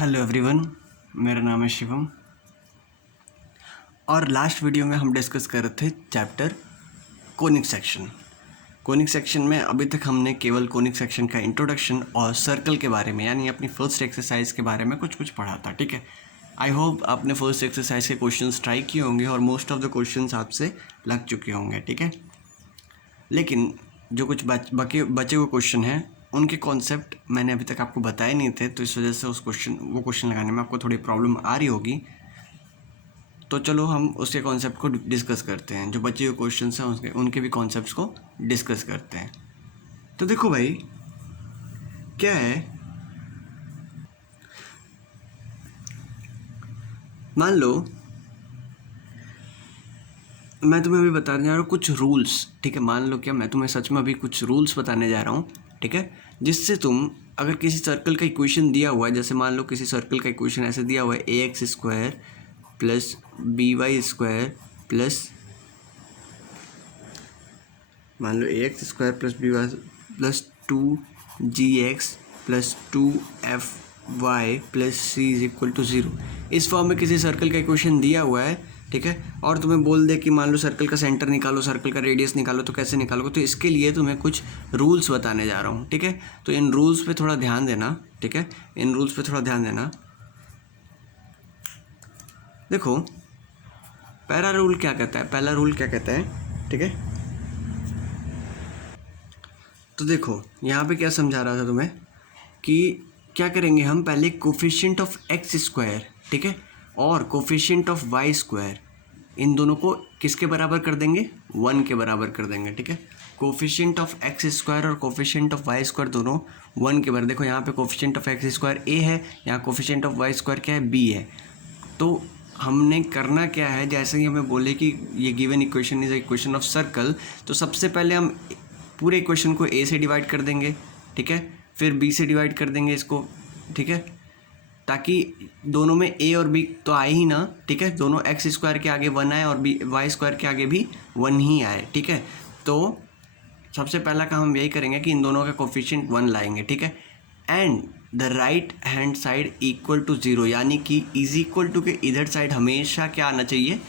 Hello everyone, मेरा नाम है शिवम और लास्ट वीडियो में हम डिस्कस कर रहे थे chapter conic section. Conic section में अभी तक हमने केवल कोनिक सेक्शन का इंट्रोडक्शन और सर्कल के बारे में यानी अपनी फर्स्ट एक्सरसाइज के बारे में कुछ पढ़ा था। ठीक है, आई होप आपने फर्स्ट एक्सरसाइज के क्वेश्चंस ट्राई किए होंगे और मोस्ट ऑफ द क्वेश्चंस आपसे लग चुके होंगे। ठीक है, लेकिन जो कुछ बचे हुए क्वेश्चन हैं उनके कॉन्सेप्ट मैंने अभी तक आपको बताए नहीं थे, तो इस वजह से वो क्वेश्चन लगाने में आपको थोड़ी प्रॉब्लम आ रही होगी। तो चलो हम उसके कॉन्सेप्ट को डिस्कस करते हैं। जो बचे हुए क्वेश्चंस हैं उनके भी कॉन्सेप्ट्स को डिस्कस करते हैं। तो देखो भाई, क्या है, मान लो मैं तुम्हें अभी बताने जा रहा हूँ कुछ रूल्स। ठीक है, मान लो क्या मैं तुम्हें सच में अभी कुछ रूल्स बताने जा रहा हूँ। ठीक है, जिससे तुम अगर किसी सर्कल का इक्वेशन दिया हुआ है, जैसे मान लो किसी सर्कल का इक्वेशन ऐसे दिया हुआ है ax² प्लस by² प्लस, मान लो ax² plus by plus 2gx plus 2fy plus c is equal to 0। इस फॉर्म में किसी सर्कल का इक्वेशन दिया हुआ है। ठीक है, और तुम्हें बोल दे कि मान लो सर्कल का सेंटर निकालो, सर्कल का रेडियस निकालो, तो कैसे निकालोगे? तो इसके लिए तुम्हें कुछ रूल्स बताने जा रहा हूँ। ठीक है, तो इन रूल्स पे थोड़ा ध्यान देना। ठीक है, इन रूल्स पे थोड़ा ध्यान देना। देखो, पहला रूल क्या कहता है? ठीक है, तो देखो यहाँ पे क्या समझा रहा था तुम्हें कि क्या करेंगे हम, पहले कोफिशिएंट ऑफ x², ठीक है, और कोफिशिएंट ऑफ y², इन दोनों को किसके बराबर कर देंगे? 1 के बराबर कर देंगे। ठीक है, कोफिशिएंट ऑफ x² और कोफिशिएंट ऑफ y² दोनों 1 के बराबर। देखो यहाँ पे कोफिशिएंट ऑफ x² a है, यहाँ कोफिशिएंट ऑफ y² क्या है? b है। तो हमने करना क्या है, जैसे ही हमें बोले कि ये given equation is equation of circle, तो सबसे पहले हम पूरे इक्वेशन को a से डिवाइड कर देंगे। ठीक है, फिर b से डिवाइड कर देंगे इसको। ठीक है, ताकि दोनों में a और b तो आए ही ना। ठीक है, दोनों x² के आगे 1 आए और y² के आगे भी 1 ही आए। ठीक है, तो सबसे पहला काम हम यही करेंगे कि इन दोनों का कोफिशिएंट 1 लाएंगे। ठीक है, and the right hand side equal to 0, यानी कि इज इक्वल टू के इधर साइड हमेशा क्या आना चाहिए?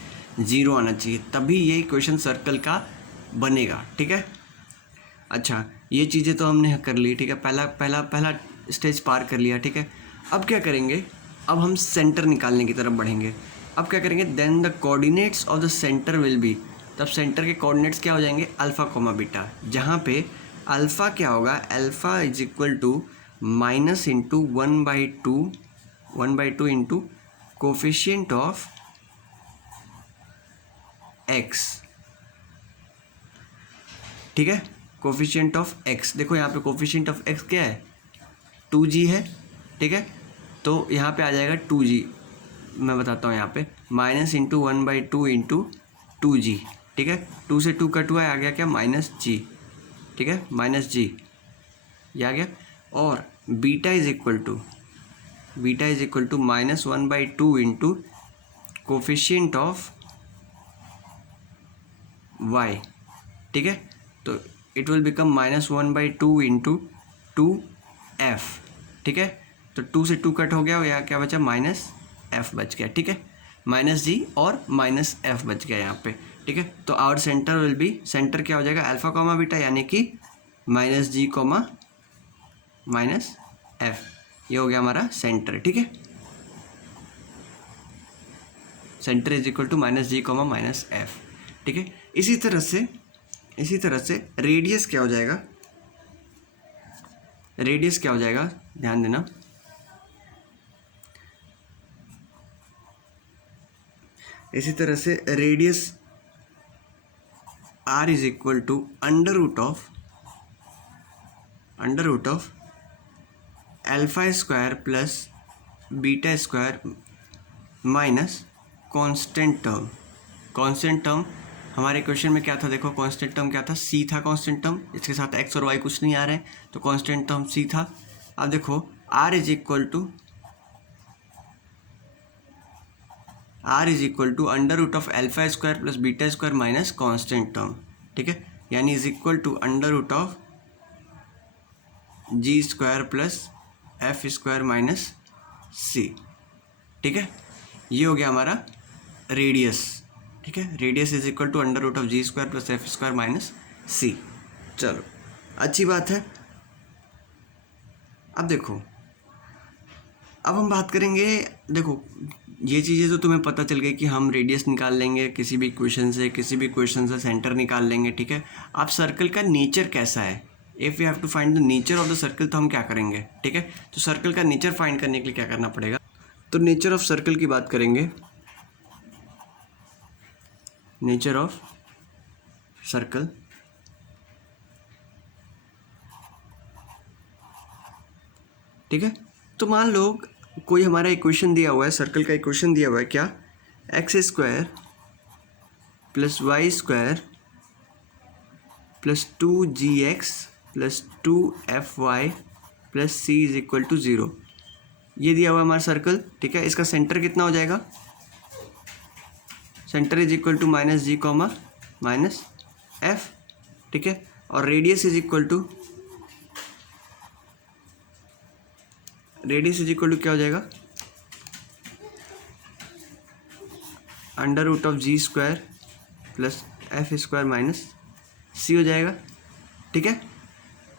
0 आना चाहिए, तभी ये इक्वेशन सर्कल का बनेगा। ठीक है, अच्छा ये चीज़ें तो हमने कर ली। ठीक है, पहला स्टेज पार कर लिया। ठीक है, अब क्या करेंगे? अब हम सेंटर निकालने की तरफ बढ़ेंगे। अब क्या करेंगे? Then the coordinates of the centre will be, तब सेंटर के कोऑर्डिनेट्स क्या हो जाएंगे? अल्फ़ा कोमा बीटा, जहाँ पे अल्फ़ा क्या होगा? Alpha is equal to minus into 1/2 into coefficient of x. ठीक है, कोफिशिएंट ऑफ एक्स, देखो यहाँ पे कोफिशिएंट ऑफ एक्स क्या है? 2g है। ठीक है, तो यहाँ पे आ जाएगा 2g। मैं बताता हूँ, यहाँ पे माइनस इंटू 1/2 इंटू 2g। ठीक है, 2 से 2 कट हुआ है, आ गया क्या? -g। ठीक है, -g ये आ गया। और beta is equal to -1/2 into coefficient of y। ठीक है, तो it will become -1/2 into 2f। ठीक है, तो 2 से 2 कट हो गया और यहाँ क्या बचा? -f बच गया। ठीक है, -g और -f बच गया यहाँ पे। ठीक है, तो our centre will be, centre क्या हो जाएगा? अल्फ़ा कॉमा बीटा, यानी कि -g, -f, ये हो गया हमारा सेंटर। ठीक है, centre is equal to -g, -f। ठीक है, इसी तरह से रेडियस क्या हो जाएगा? रेडियस क्या हो जाएगा? ध्यान देना, इसी तरह से radius r is equal to under root of α² plus β² minus constant term. हमारे क्वेश्चन में क्या था? देखो कांस्टेंट टर्म क्या था? c था कांस्टेंट टर्म, इसके साथ x और y कुछ नहीं आ रहे हैं, तो कांस्टेंट टर्म c था। अब देखो r is equal to under root of α² plus β² minus constant term. ठीक है, यानी is equal to under root of g² plus f² minus c. ठीक है, ये हो गया हमारा रेडियस। ठीक है, radius is equal to under root of g square plus f square minus c. चलो, अच्छी बात है। अब देखो, अब हम बात करेंगे, देखो ये चीज़ें तो तुम्हें पता चल गई कि हम रेडियस निकाल लेंगे किसी भी क्वेश्चन से, किसी भी क्वेश्चन से सेंटर निकाल लेंगे। ठीक है, अब सर्कल का नेचर कैसा है, if you have to find the nature of the circle, तो हम क्या करेंगे। ठीक है, तो सर्कल का नेचर फाइंड करने के लिए क्या करना पड़ेगा, तो नेचर ऑफ सर्कल की बात करेंगे। नेचर ऑफ सर्कल, ठीक है, तो मान लो कोई हमारा इक्वेशन दिया हुआ है, सर्कल का इक्वेशन दिया हुआ है क्या, x square plus y square plus 2gx plus 2fy plus c is equal to 0, ये दिया हुआ है हमारा सर्कल। ठीक है, इसका सेंटर कितना हो जाएगा, center is equal to minus g comma minus f. ठीक है, और radius is equal to, radius is equal to क्या हो जाएगा, under root of g square plus f square minus c हो जाएगा। ठीक है,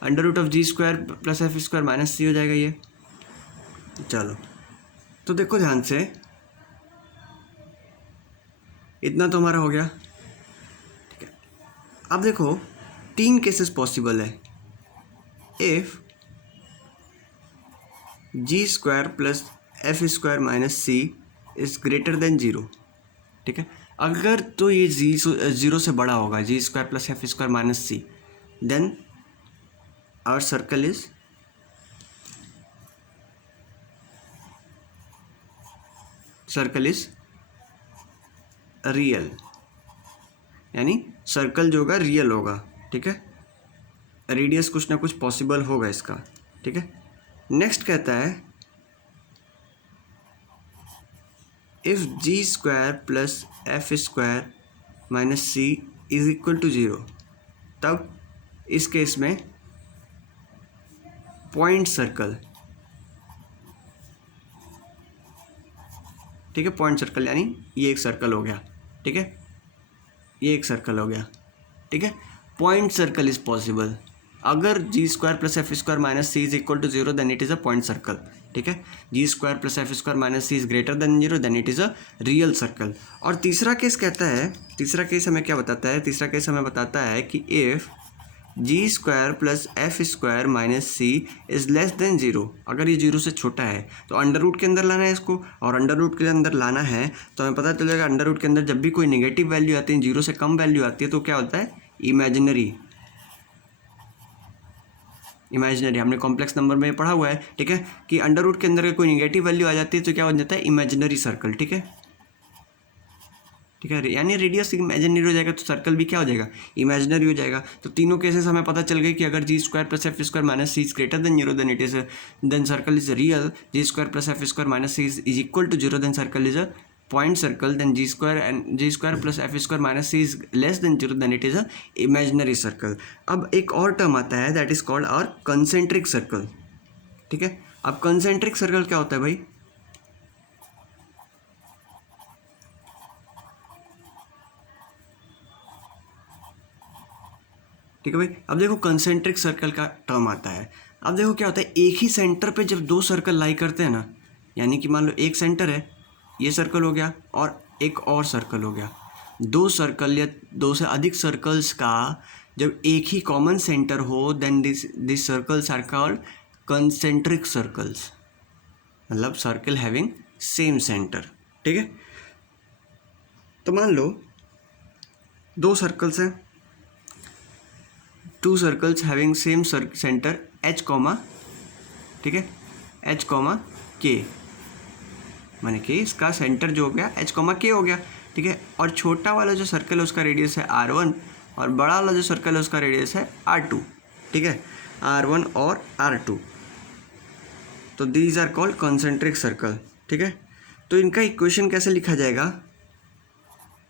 under root of g square plus f square minus c हो जाएगा ये। चलो, तो देखो ध्यान से, इतना तो हमारा हो गया। ठीक है, अब देखो 3 केसेस पॉसिबल है। If g square plus f square minus c is greater than 0। ठीक है, अगर तो ये जीरो से बड़ा होगा, g square plus f square minus c, then our circle is real, यानी सर्कल जो होगा रियल होगा। ठीक है, रेडियस कुछ ना कुछ पॉसिबल होगा इसका। ठीक है, नेक्स्ट कहता है if g square plus f square minus c is equal to 0, तब इस केस में पॉइंट सर्कल, ठीक है, पॉइंट सर्कल यानी ये एक सर्कल हो गया। ठीक है, ये एक सर्कल हो गया। ठीक है, पॉइंट सर्कल इज पॉसिबल। अगर g square plus f square minus c is equal to 0 then it is a point circle. ठीक है, g square plus f square minus c is greater than 0 then it is a real circle. और तीसरा case कहता है, तीसरा case हमें क्या बताता है, तीसरा केस हमें बताता है कि if g square plus f square minus c is less than 0, अगर ये 0 से छोटा है तो अंडर रूट के अंदर लाना है इसको, और अंडर रूट के अंदर लाना है तो हमें पता चलेगा अंडर रूट के अंदर जब भी कोई नेगेटिव वैल्यू आती है, 0 से कम वैल्यू आती है, तो क्या होता है, इमेजिनरी। इमेजिनरी हमने कॉम्प्लेक्स नंबर में पढ़ा हुआ है। ठीक है, कि अंडर रूट के अंदर कोई नेगेटिव वैल्यू आ जाती है तो क्या हो जाता है, इमेजिनरी सर्कल। ठीक है, ठीक है, यानी रेडियस इमेजिनरी हो जाएगा तो सर्कल भी क्या हो जाएगा, इमेजिनरी हो जाएगा। तो तीनों केसेस हमें पता चल गए कि अगर g square plus f square minus c is greater than 0 then it is, then circle is real. G square plus f square minus c is equal to 0 then circle is a point circle. Then g square plus f square minus c is less than 0 then it is a imaginary circle. अब एक और term आता है that is called our concentric circle. ठीक है, अब concentric circle क्या होता है भाई, ठीक है भाई। अब देखो कंसेंट्रिक सर्कल का टर्म आता है। अब देखो क्या होता है, एक ही सेंटर पे जब 2 सर्कल लाई करते हैं ना, यानी कि मान लो एक सेंटर है, ये सर्कल हो गया और एक और सर्कल हो गया, 2 सर्कल या 2 से अधिक सर्कल्स का जब एक ही कॉमन सेंटर हो, then this circles are called concentric circles, मतलब सर्कल हैविंग सेम सेंटर। ठीक है, तो मान लो 2 सर्कल्स हैं, 2 circles having same centre h comma, ठीक है, एच कॉमा के, माने कि इसका सेंटर जो हो गया एच कॉमा के हो गया। ठीक है, और छोटा वाला जो सर्कल है उसका रेडियस है R1 और बड़ा वाला जो सर्कल है उसका रेडियस है R2। ठीक है, R1 और R2, तो these are called concentric circle. ठीक है, तो इनका इक्वेशन कैसे लिखा जाएगा,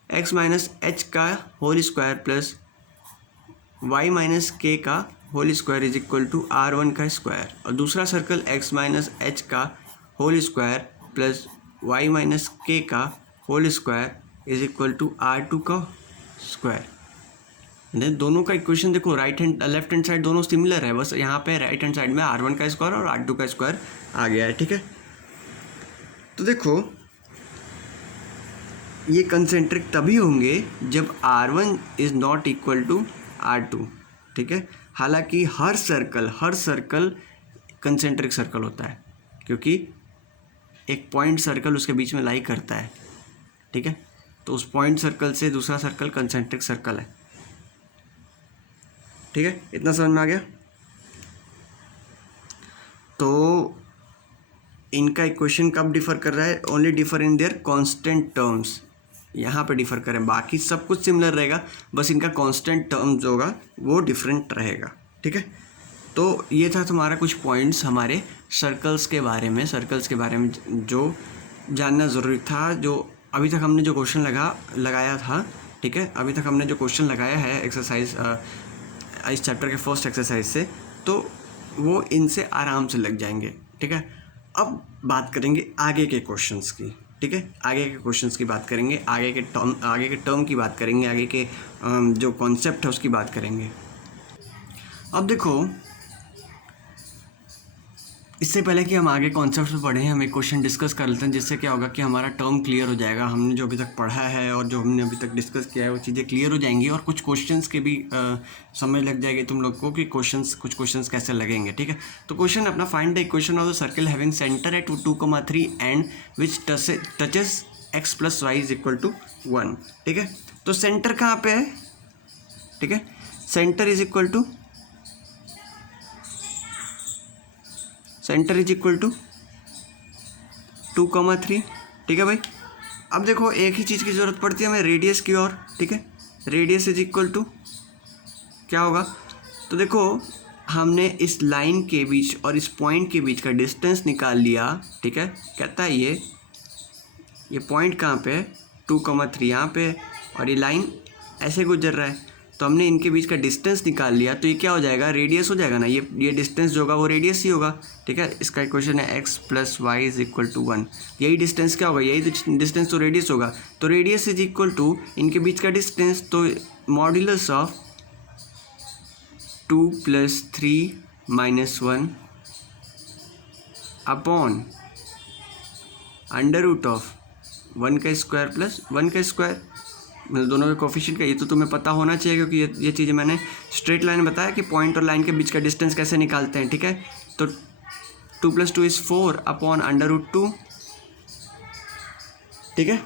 x माइनस एच का whole square plus y minus k का whole square is equal to R1 का स्क्वायर, और दूसरा सर्कल x माइनस एच का whole square plus y minus k का whole square is equal to R2 का square. Then दोनों का equation देखो, लेफ्ट हैंड साइड दोनों सिमिलर है, बस यहाँ पे राइट हैंड साइड में R1 का स्क्वायर और R2 का स्क्वायर आ गया है, ठीक है। तो देखो ये कंसेंट्रिक तभी होंगे जब R1 is not equal to R2, ठीक है। हालांकि हर सर्कल कंसेंट्रिक सर्कल होता है, क्योंकि एक पॉइंट सर्कल उसके बीच में लाई करता है, ठीक है। तो उस पॉइंट सर्कल से दूसरा सर्कल कंसेंट्रिक सर्कल है, ठीक है। इतना समझ में आ गया। तो इनका इक्वेशन कब डिफर कर रहा है? Only differ in their constant terms. यहाँ पे डिफर करें, बाकी सब कुछ सिमिलर रहेगा, बस इनका कांस्टेंट टर्म जो होगा वो डिफरेंट रहेगा, ठीक है। तो ये था तुम्हारा कुछ पॉइंट्स हमारे सर्कल्स के बारे में जो जानना ज़रूरी था, जो अभी तक हमने जो क्वेश्चन लगाया था, ठीक है। अभी तक हमने जो क्वेश्चन लगाया है एक्सरसाइज इस चैप्टर के फर्स्ट एक्सरसाइज से, तो वो इनसे आराम से लग जाएंगे, ठीक है। अब बात करेंगे आगे के क्वेश्चंस की, ठीक है। आगे के क्वेश्चंस की बात करेंगे, आगे के टर्म की बात करेंगे, आगे के जो कॉन्सेप्ट है उसकी बात करेंगे। अब देखो, इससे पहले कि हम आगे कॉन्सेप्ट पे पढ़ें, हम एक क्वेश्चन डिस्कस कर लेते हैं, जिससे क्या होगा कि हमारा टर्म क्लियर हो जाएगा। हमने जो अभी तक पढ़ा है और जो हमने अभी तक डिस्कस किया है वो चीज़ें क्लियर हो जाएंगी, और कुछ क्वेश्चंस के भी समझ लग जाएगी तुम लोग को कि कुछ क्वेश्चंस कैसे लगेंगे, ठीक है। तो क्वेश्चन अपना, find the equation of the circle having centre at 2,3 and which touches x + y = 1, ठीक है। तो सेंटर कहाँ पे है, ठीक है। सेंटर इज इक्वल टू 2,3, ठीक है भाई। अब देखो एक ही चीज़ की ज़रूरत पड़ती है हमें, रेडियस की ओर, ठीक है। रेडियस इज इक्वल टू क्या होगा? तो देखो हमने इस लाइन के बीच और इस पॉइंट के बीच का डिस्टेंस निकाल लिया, ठीक है। कहता है ये पॉइंट कहाँ पे है? 2,3 यहाँ पे है, और ये लाइन ऐसे गुजर रहा है, तो हमने इनके बीच का डिस्टेंस निकाल लिया, तो ये क्या हो जाएगा? रेडियस हो जाएगा ना। ये डिस्टेंस जो होगा वो रेडियस ही होगा, ठीक है। इसका इक्वेशन है x + y = 1। यही डिस्टेंस क्या होगा? यही डिस्टेंस तो रेडियस होगा। तो रेडियस इज इक्वल टू इनके बीच का डिस्टेंस, तो मॉड्यूलस ऑफ 2 + 3 - 1 अपॉन √1 का स्क्वायर प्लस 1 का स्क्वायर, मतलब दोनों के कोफिशिएंट का। ये तो तुम्हें पता होना चाहिए, क्योंकि ये चीज़ें मैंने स्ट्रेट लाइन बताया कि पॉइंट और लाइन के बीच का डिस्टेंस कैसे निकालते हैं, ठीक है। तो 2 + 2 = 4 अपॉन √2, ठीक है।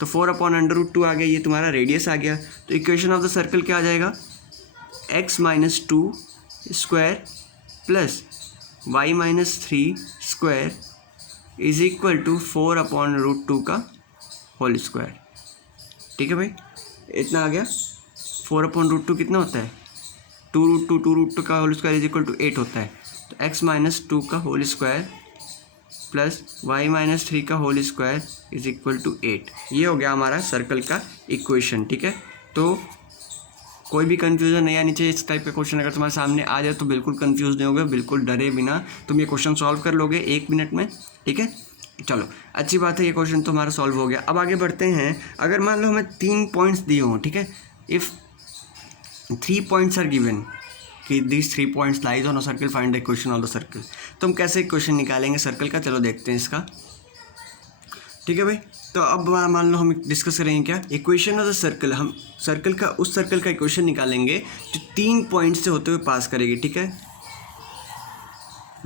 तो 4 अपॉन √2 आ गया, ये तुम्हारा रेडियस आ गया। तो इक्वेशन ऑफ द सर्कल क्या आ जाएगा? x - 2 square plus y - 3 square is equal to 4 upon √2 का होल स्क्वायर, ठीक है भाई। इतना आ गया। 4 अपॉन √2 कितना होता है? 2√2 का whole square is equal to 8 होता है। तो x - 2 का होल स्क्वायर प्लस y - 3 का whole square is equal to 8। ये हो गया हमारा सर्कल का इक्वेशन, ठीक है। तो कोई भी कन्फ्यूज़न नहीं आनी चाहिए। इस टाइप का क्वेश्चन अगर तुम्हारे सामने आ जाए तो बिल्कुल कन्फ्यूज नहीं होगे, बिल्कुल डरे बिना तुम ये क्वेश्चन सॉल्व कर लोगे 1 मिनट में, ठीक है। चलो अच्छी बात है, ये क्वेश्चन तो हमारा सॉल्व हो गया। अब आगे बढ़ते हैं। अगर मान लो हमें 3 पॉइंट्स दिए हों, ठीक है। इफ़ 3 पॉइंट्स आर गिवन कि this 3 points lies on a circle, find the equation of the circle. तो हम कैसे इक्वेशन निकालेंगे सर्कल का? चलो देखते हैं इसका, ठीक है भाई। तो अब मान लो हम डिस्कस करेंगे क्या? Equation of the circle. हम उस सर्कल का इक्वेशन निकालेंगे जो 3 पॉइंट से होते हुए पास करेगी, ठीक है।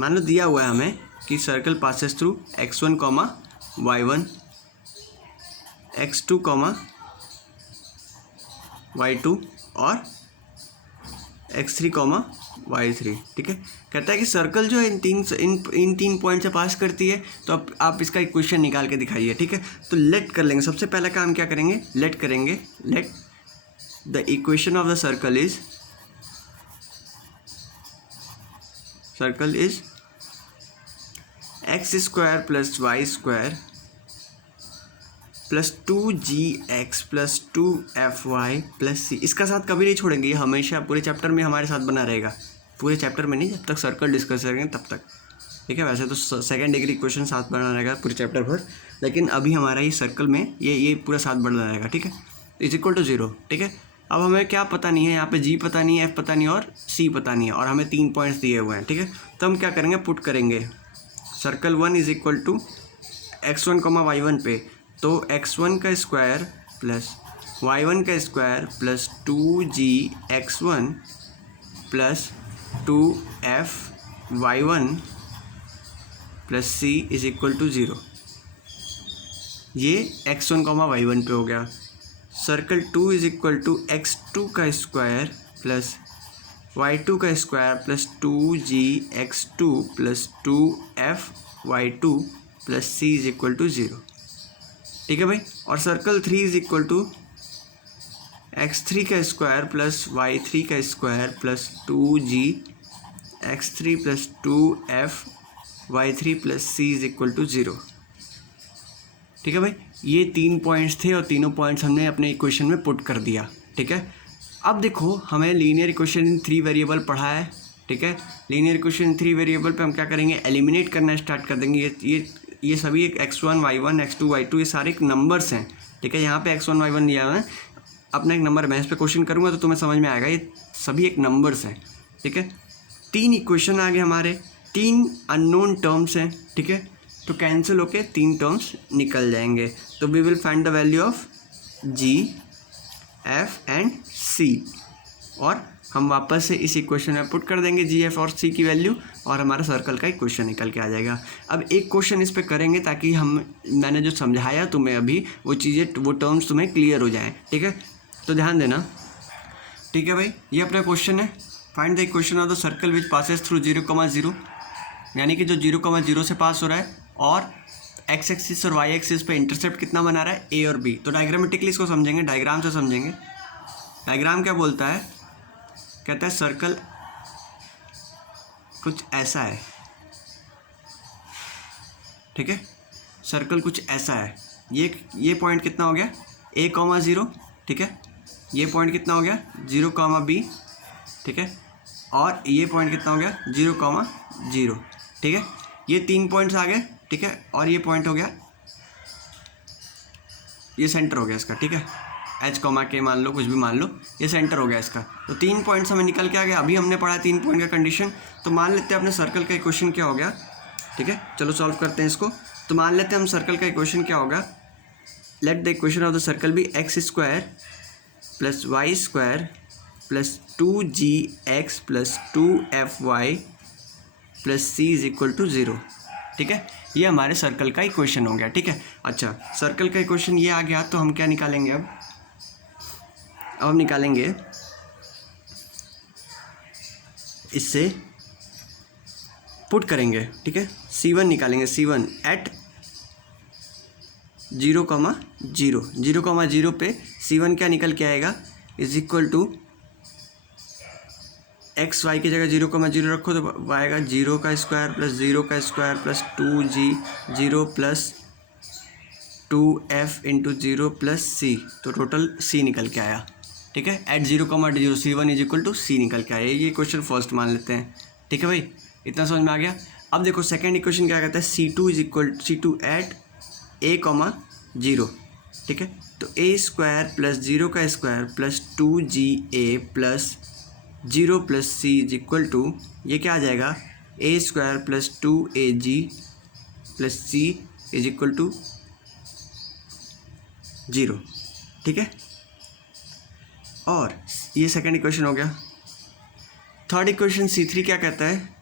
मान लो दिया हुआ है हमें कि circle passes through x1, y1, x2, y2 और x3, y3, ठीक है। कहता है कि सर्कल जो है इन तीन पॉइंट से पास करती है। तो अब आप इसका इक्वेशन निकाल के दिखाइए, ठीक है। तो लेट कर लेंगे। सबसे पहला काम क्या करेंगे? लेट करेंगे। Late the equation of the circle is x² + y² + 2gx + 2fy + c। इसका साथ कभी नहीं छोड़ेंगे, ये हमेशा पूरे चैप्टर में हमारे साथ बना रहेगा। पूरे चैप्टर में नहीं, जब तक सर्कल डिस्कस करेंगे तब तक। ठीक है। वैसे तो सेकंड डिग्री इक्वेशन साथ बढ़ना रहेगा पूरे चैप्टर भर, लेकिन अभी हमारा ये सर्कल में ये पूरा साथ बढ़ना रहेगा, ठीक है। इज इक्वल टू 0, ठीक है। अब हमें क्या पता नहीं है, यहाँ पे जी पता नहीं है, एफ पता नहीं है और सी पता नहीं है, और हमें 3 पॉइंट्स दिए हुए हैं, ठीक है। तो हम क्या करेंगे, पुट करेंगे circle 1 is equal to x1 y1 पे, तो x1 का स्क्वायर प्लस y1 का square plus 2gx1 plus 2f(y1) plus c is equal to 0। ये x1 y1 पे हो गया। Circle 2 is equal to x2 का स्क्वायर प्लस y2 का square plus 2gx2 plus 2f(y2) plus c is equal to 0, ठीक है भाई। और circle 3 is equal to x3 का स्क्वायर प्लस y3 का square plus 2gx3 plus 2f(y3) plus c is equal to 0, ठीक है भाई। ये 3 पॉइंट्स थे और तीनों पॉइंट्स हमने अपने इक्वेशन में पुट कर दिया, ठीक है। अब देखो हमें लीनियर इक्वेशन इन 3 वेरिएबल पढ़ा है, ठीक है। लीनियर इक्वेशन इन 3 वेरिएबल पे हम क्या करेंगे, एलिमिनेट करना स्टार्ट कर देंगे। ये सभी एक x1 y1 x2 y2 ये सारे एक नंबर्स हैं, ठीक है। यहाँ पे x1 y1 दिया हुआ है, अपना एक नंबर मैं इस पर क्वेश्चन करूँगा तो तुम्हें समझ में आएगा, ये सभी एक नंबर्स हैं, ठीक है। 3 इक्वेशन आ गए हमारे, 3 अननोन टर्म्स हैं, ठीक है। तो कैंसिल होके 3 टर्म्स निकल जाएंगे। तो we will find the value of g, f and c, और हम वापस से इस इक्वेशन में पुट कर देंगे जी, एफ और सी की वैल्यू, और हमारा सर्कल का इक्वेशन निकल के आ जाएगा। अब एक क्वेश्चन इस पे करेंगे ताकि मैंने जो समझाया तुम्हें अभी वो चीज़ें, वो टर्म्स तुम्हें क्लियर हो जाएं, ठीक है। तो ध्यान देना, ठीक है भाई। ये अपना क्वेश्चन है, find the equation of the circle which passes through 0,0, यानी कि जो 0,0 से पास हो रहा है और एक्स एक्सिस और वाई एक्सिस पे इंटरसेप्ट कितना बना रहा है, ए और बी। तो डायग्रामेटिकली इसको समझेंगे, डायग्राम से समझेंगे। डायग्राम क्या बोलता है, कहता है सर्कल कुछ ऐसा है, ठीक है। सर्कल कुछ ऐसा है, ये पॉइंट कितना हो गया, a,0, ठीक है। ये पॉइंट कितना हो गया 0,b, ठीक है। और ये पॉइंट कितना हो गया 0,0, ठीक है। ये 3 पॉइंट्स आ गए, ठीक है। और ये पॉइंट हो गया, ये सेंटर हो गया इसका, ठीक है। h, के मान लो, कुछ भी मान लो, ये सेंटर हो गया इसका। तो 3 पॉइंट्स हमें निकल के आ गया। अभी हमने पढ़ा 3 पॉइंट का कंडीशन। तो मान लेते हैं अपने सर्कल का इक्वेशन क्या हो गया, ठीक है। चलो सॉल्व करते हैं इसको। तो मान लेते हैं हम सर्कल का इक्वेशन क्या होगा, let the equation of the circle be x square plus y square plus 2gx plus 2fy plus c is equal to 0, ठीक है। ये हमारे सर्कल का इक्वेशन हो गया, ठीक है। अच्छा, सर्कल का इक्वेशन ये आ गया, तो हम क्या निकालेंगे अब हम निकालेंगे इससे पुट करेंगे, ठीक है। C1 निकालेंगे, C1 एट 0,0 पे C1 क्या निकल के आएगा, is equal to x y की जगह 0,0 रखो तो आएगा 0 का स्क्वायर प्लस 0 का square plus 2g 0 plus 2f into 0 plus c, तो टोटल c निकल के आया, ठीक है। At 0,0 C1 is equal to c निकल के आया। ये क्वेश्चन फर्स्ट मान लेते हैं, ठीक है भाई। इतना समझ में आ गया। अब देखो सेकंड इक्वेशन क्या कहता है, C2 एट a,0, ठीक है। तो a स्क्वायर प्लस 0 का square plus 2ga plus 0 plus c is equal to, ये क्या आ जाएगा, a square plus 2ag plus c is equal to 0, ठीक है। और ये सेकंड इक्वेशन हो गया। थर्ड इक्वेशन C3 क्या कहता है,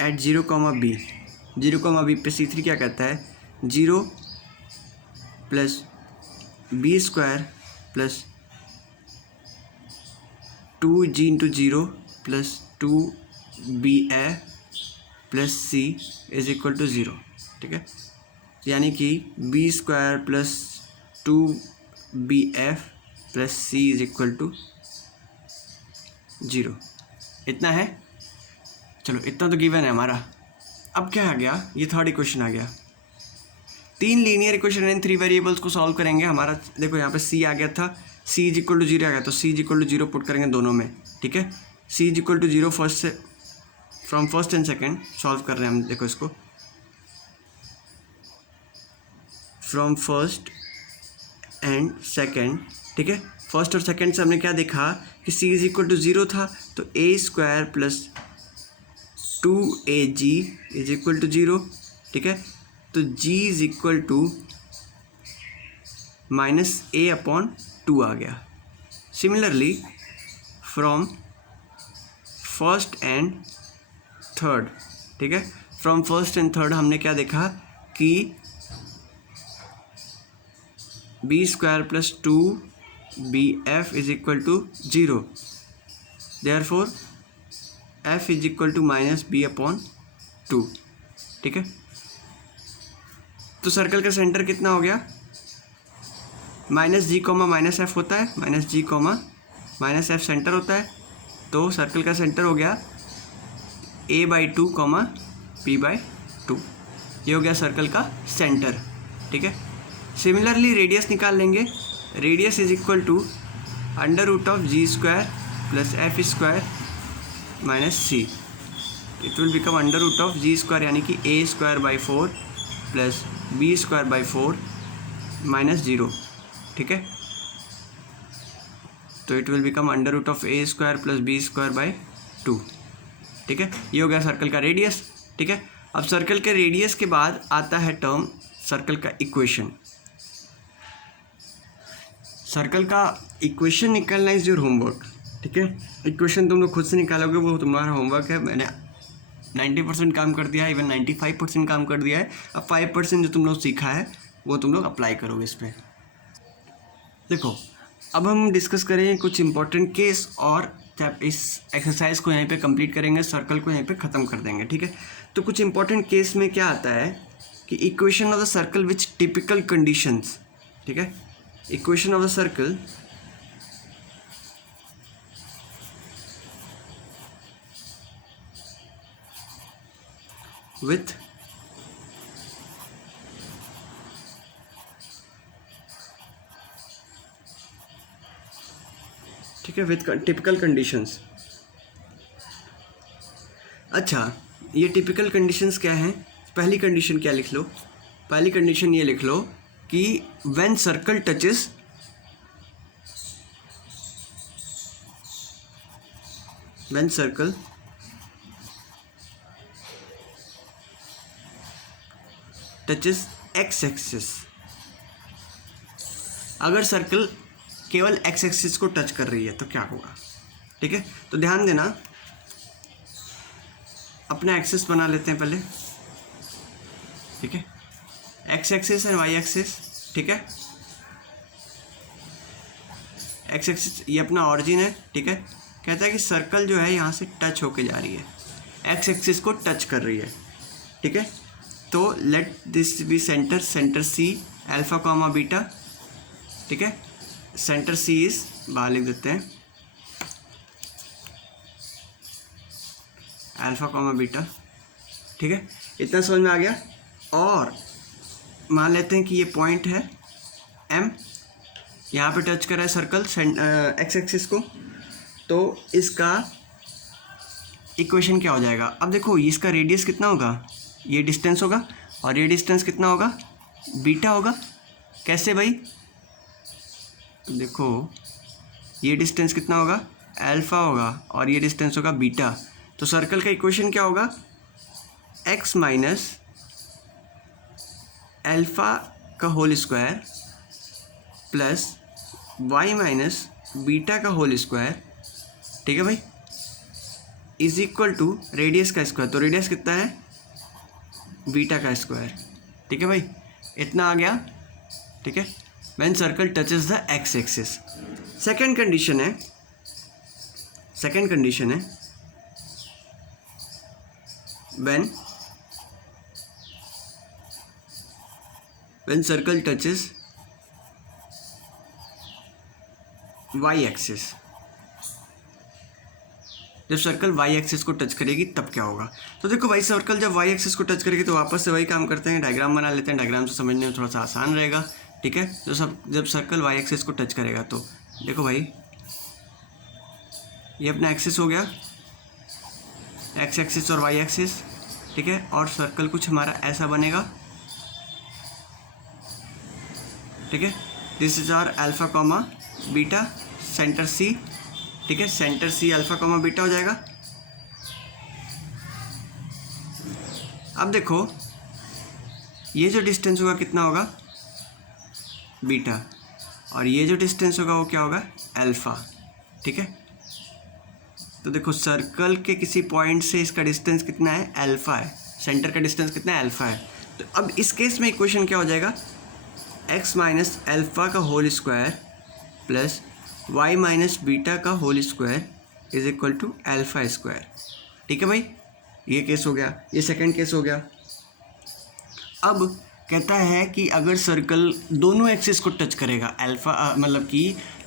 एट 0,b पे C3 क्या कहता है, 0 plus b square plus 2g into 0 plus 2ba plus c is equal to 0, ठीक है। यानी कि b square plus 2bf plus c is equal to 0। इतना है, चलो इतना तो गिवन है हमारा। अब क्या आ गया, ये थर्ड इक्वेशन आ गया। 3 लीनियर इक्वेशन इन 3 वेरिएबल्स को सॉल्व करेंगे। हमारा देखो यहाँ पे c आ गया था, c इज इक्वल टू 0 आ गया, तो c is equal to 0 put करेंगे दोनों में, ठीक है। C is equal to 0 first से from first and second solve कर रहे हैं हम। देखो इसको फ्रॉम फर्स्ट एंड सेकेंड, ठीक है। फर्स्ट और सेकेंड से हमने क्या देखा कि c इज इक्वल टू 0 था, तो a² plus 2ab is equal to 0, ठीक है। तो g is equal to minus a/2 आ गया। Similarly from first and third, ठीक है, फ्रॉम फर्स्ट एंड थर्ड हमने क्या देखा कि b² plus 2bf is equal to 0, therefore f is equal to minus b/2, ठीक है। तो सर्कल का सेंटर कितना हो गया, -g, -f होता है, -g, -f सेंटर होता है, तो सर्कल का सेंटर हो गया a/2, p/2, ये हो गया सर्कल का सेंटर, ठीक है। सिमिलरली रेडियस निकाल लेंगे, radius is equal to √g² plus f² minus c, it will become √g² यानी कि a²/4 प्लस b²/4 माइनस 0, ठीक है। तो it will become √a² plus b²/2, ठीक है। ये हो गया सर्कल का रेडियस, ठीक है। अब सर्कल के रेडियस के बाद आता है टर्म सर्कल का इक्वेशन। सर्कल का इक्वेशन निकालना इज योर होमवर्क, ठीक है। इक्वेशन तुम लोग खुद से निकालोगे, वो तुम्हारा होमवर्क है। मैंने 90% काम कर दिया है, इवन 95% काम कर दिया है। अब 5% जो तुम लोग सीखा है वो तुम लोग अप्लाई करोगे इस पर। देखो अब हम डिस्कस करेंगे कुछ इंपॉर्टेंट केस और इस एक्सरसाइज को यहीं पे कंप्लीट करेंगे, सर्कल को यहीं पे ख़त्म कर देंगे, ठीक है। तो कुछ इंपॉर्टेंट केस में क्या आता है कि equation of the circle which typical conditions, ठीक है, equation of the circle with ठीक है, विथ टिपिकल कंडीशंस। अच्छा, ये टिपिकल कंडीशंस क्या हैं? पहली कंडीशन क्या लिख लो, पहली कंडीशन ये लिख लो कि when circle touches x axis, अगर सर्कल केवल एक्स एक्सिस को टच कर रही है तो क्या होगा, ठीक है। तो ध्यान देना, अपना एक्सिस बना लेते हैं पहले, ठीक है, x axis and y axis, ठीक है। एक्स एक्सिस ये अपना ऑरिजिन है, ठीक है। कहता है कि सर्कल जो है यहाँ से टच होके जा रही है, एक्स एक्सिस को टच कर रही है, ठीक है। तो let this be centre c alpha, beta, ठीक है। सेंटर सी इज, बाहर लिख देते हैं, अल्फा, बीटा, ठीक है। इतना समझ में आ गया। और मान लेते हैं कि ये पॉइंट है एम, यहाँ पे टच कर रहा है सर्कल एक्स एक्सिस को, तो इसका इक्वेशन क्या हो जाएगा? अब देखो इसका रेडियस कितना होगा, ये डिस्टेंस होगा, और ये डिस्टेंस कितना होगा, बीटा होगा। कैसे भाई? देखो ये डिस्टेंस कितना होगा, अल्फा होगा, और ये डिस्टेंस होगा बीटा। तो सर्कल का इक्वेशन क्या होगा, एक्स माइनस अल्फा का whole square plus y minus beta का होल स्क्वायर, ठीक है भाई, इज इक्वल टू रेडियस का स्क्वायर। तो रेडियस कितना है, बीटा का स्क्वायर, ठीक है भाई, इतना आ गया, ठीक है। When circle touches the x axis. Second condition है when circle touches y axis. जब सर्कल वाई एक्सिस को टच करेगी तब क्या होगा? तो देखो भाई, सर्कल जब वाई एक्सिस को टच करेगी तो वापस से वही काम करते हैं, डायग्राम बना लेते हैं, डायग्राम से समझने में थोड़ा सा आसान रहेगा, ठीक है। तो जब सर्कल वाई एक्सिस को टच करेगा तो देखो भाई, ये अपना एक्सिस हो गया, एक्स एक्सिस और वाई एक्सिस, ठीक है। और सर्कल कुछ हमारा ऐसा बनेगा, ठीक है। This is our alpha comma beta, centre c, ठीक है। Centre c alpha comma beta हो जाएगा। अब देखो ये जो डिस्टेंस होगा कितना होगा, बीटा, और ये जो डिस्टेंस होगा वो क्या होगा, अल्फा, ठीक है। तो देखो सर्कल के किसी पॉइंट से इसका डिस्टेंस कितना है, अल्फा है, सेंटर का डिस्टेंस कितना है, अल्फा है। तो अब इस केस में इक्वेशन क्या हो जाएगा, x माइनस अल्फा का whole square plus y minus beta का whole square is equal to alpha square, ठीक है भाई। ये केस हो गया, ये सेकंड केस हो गया। अब कहता है कि अगर सर्कल दोनों एक्सिस को टच करेगा, अल्फा मतलब कि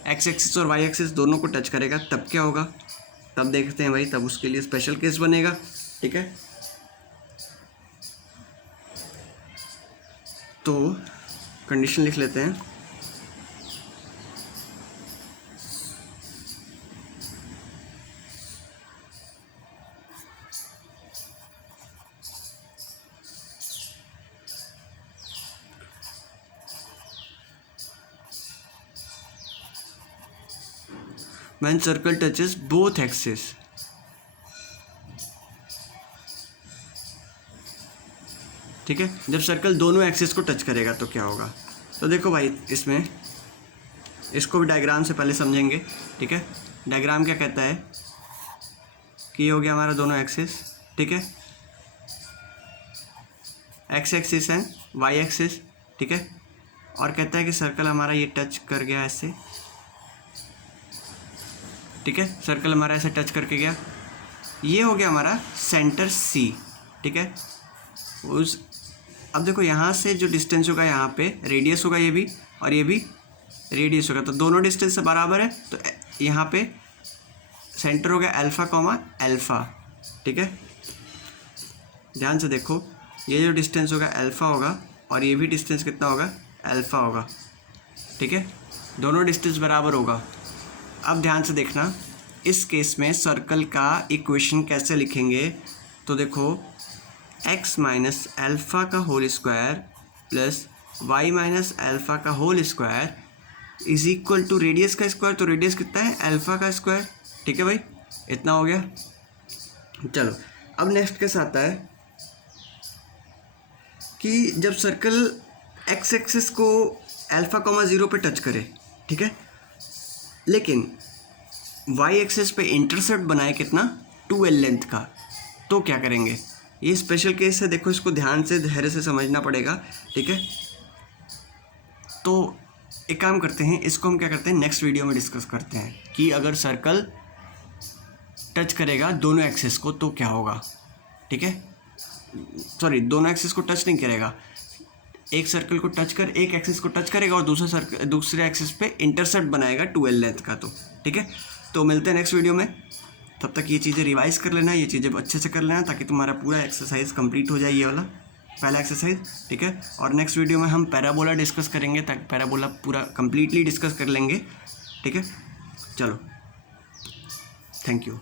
एक्स एक्सिस और वाई एक्सिस दोनों को टच करेगा, तब क्या होगा, तब देखते हैं भाई, तब उसके लिए स्पेशल केस बनेगा, ठीक है। तो कंडीशन लिख लेते हैं, when circle touches both axes, ठीक है। जब सर्कल दोनों एक्सिस को टच करेगा तो क्या होगा। तो देखो भाई इसमें इसको भी डायग्राम से पहले समझेंगे, ठीक है। डायग्राम क्या कहता है कि ये हो गया हमारा दोनों एक्सिस, ठीक है। एक्स एक्सिस है, वाई एक्सिस, ठीक है। और कहता है कि सर्कल हमारा ये टच कर गया ऐसे, ठीक है। सर्कल हमारा ऐसे टच करके गया, ये हो गया हमारा सेंटर सी, ठीक है। उस अब देखो यहाँ से जो डिस्टेंस होगा, यहाँ पे रेडियस होगा ये भी, और ये भी रेडियस होगा, तो दोनों डिस्टेंस से बराबर है। तो यहाँ पे सेंटर हो गया अल्फा कॉमा अल्फा, ठीक है। ध्यान से देखो, ये जो डिस्टेंस होगा अल्फा होगा, और ये भी डिस्टेंस कितना होगा, अल्फा होगा, ठीक है। दोनों डिस्टेंस बराबर होगा। अब ध्यान से देखना, इस केस में सर्कल का इक्वेशन कैसे लिखेंगे। तो देखो x माइनस अल्फ़ा का whole square plus y minus alpha का whole square is equal to radius का स्क्वायर। तो रेडियस कितना है, अल्फ़ा का स्क्वायर, ठीक है भाई। इतना हो गया। चलो अब नेक्स्ट केस आता है कि जब सर्कल x एक्सिस को अल्फ़ा कॉमा 0 पे टच करे, ठीक है, लेकिन y एक्सिस पे इंटरसेप्ट बनाए कितना, 2l लेंथ का, तो क्या करेंगे। ये स्पेशल केस है, देखो इसको ध्यान से धैर्य से समझना पड़ेगा, ठीक है। तो एक काम करते हैं, इसको हम क्या करते हैं, नेक्स्ट वीडियो में डिस्कस करते हैं कि अगर सर्कल टच करेगा दोनों एक्सिस को तो क्या होगा, ठीक है। सॉरी, दोनों एक्सिस को टच नहीं करेगा, एक सर्कल को टच कर, एक एक्सिस को टच करेगा और दूसरे एक्सिस पे इंटरसेप्ट बनाएगा 2l लेंथ का, तो ठीक है। तो मिलते हैं नेक्स्ट वीडियो में, तब तक ये चीज़ें रिवाइज कर लेना, ये चीज़ें अच्छे से कर लेना, ताकि तुम्हारा पूरा एक्सरसाइज कंप्लीट हो जाए, ये वाला पहला एक्सरसाइज, ठीक है। और नेक्स्ट वीडियो में हम पैराबोला डिस्कस करेंगे, ताकि पैराबोला पूरा कंप्लीटली डिस्कस कर लेंगे, ठीक है। चलो, थैंक यू।